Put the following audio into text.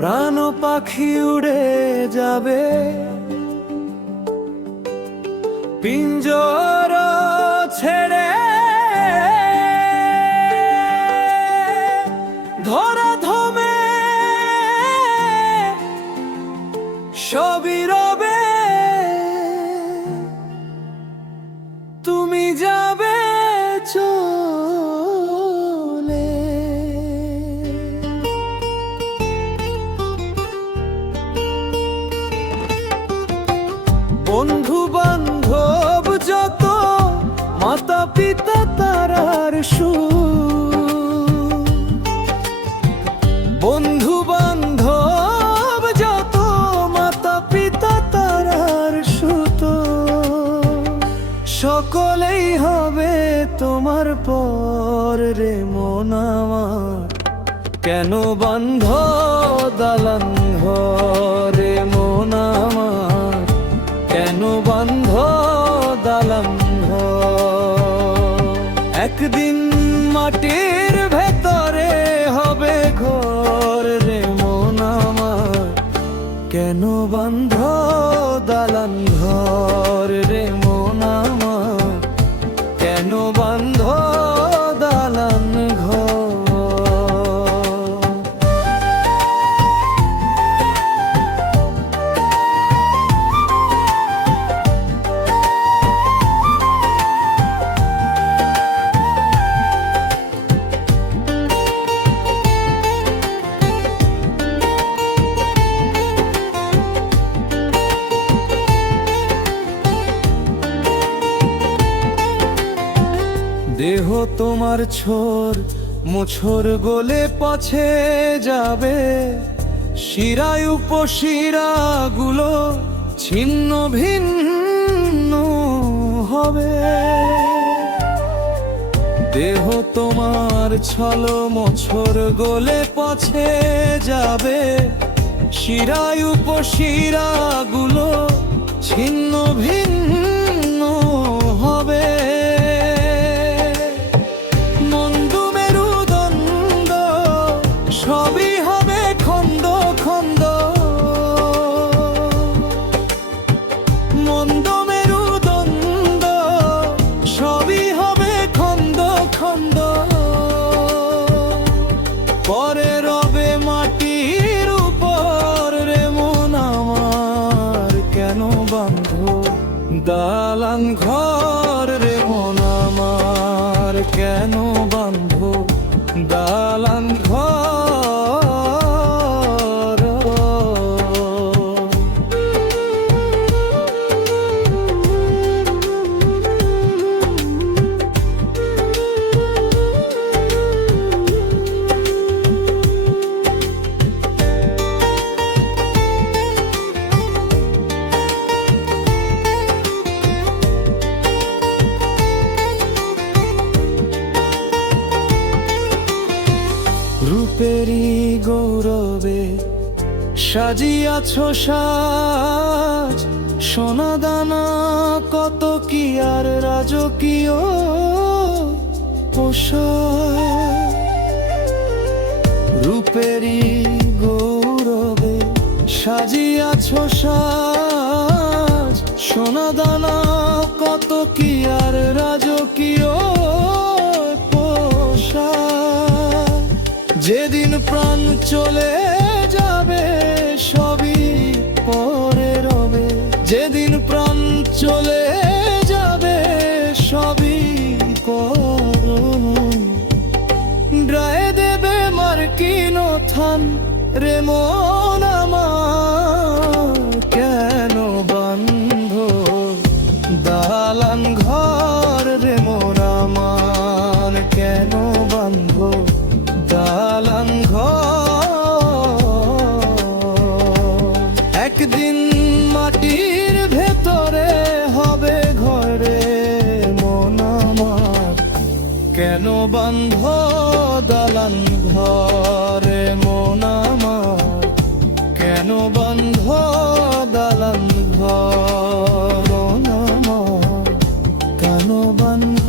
প্রাণ পাখি উড়ে যাবে, পিঞ্জর ছেড়ে ধরা ধমে সবই রবে, তুমি যাবে চলে। বন্ধু বান্ধব যত, মাতা পিতা তারার সুর। বন্ধু বান্ধব যত, মাতা পিতা তারার সুত, সকলেই হবে তোমার পর রে মন আমার। কেন বান্ধ দালান ঘরে মন আমার, কেন বান্ধ দালান ঘর? একদিন মাটির ভেতরে হবে ঘর রে মন আমার। কেন বান্ধ দালান ঘর রে মন আমার, কেন বান্ধ দালান ঘর? দেহ তোমার ছোর মোছর গলে পছে যাবে, শিরায় উপশিরা গুলো ছিন্ন ভিন্ন হবে। দেহ তোমার ছল মোছর গলে পছে যাবে, শিরায় উপশিরা গুলো ছিন্ন ভিন্ন হবে। সবই হবে খন্দ খন্দ, মন্দ মেরুদণ্ড সবই হবে খন্দ খন্দ। পরে রবে মাটির উপর রে মন আমার। কেন বান্ধ দালান ঘর রে মন আমার, কেন বান্ধ দালান ঘর? রূপেরই গৌরবে সাজিয়াছ সাজ, সোনা দানা কত কি আর রাজকীয় পোশাক। রূপেরই গৌরবে সাজিয়াছ সাজ, সোনা দানা কত কি আর রাজকীয় পোশাক। যেদিন প্রাণ চলে যাবে সবই পরে রবে, যেদিন প্রাণ চলে যাবে সবই পর। ড্রায়ে দেবে মার্কিন থান রে মন আমার। কেন বান্ধ দালান ঘর রে মন আমার, কেন বান্ধ দালান ঘর? একদিন মাটির ভেতরে হবে ঘরে মন আমার। কেন বান্ধ দালান ঘরে মন আমার, কেন বান্ধ দালান ঘর মন আমার, কেন বান্ধ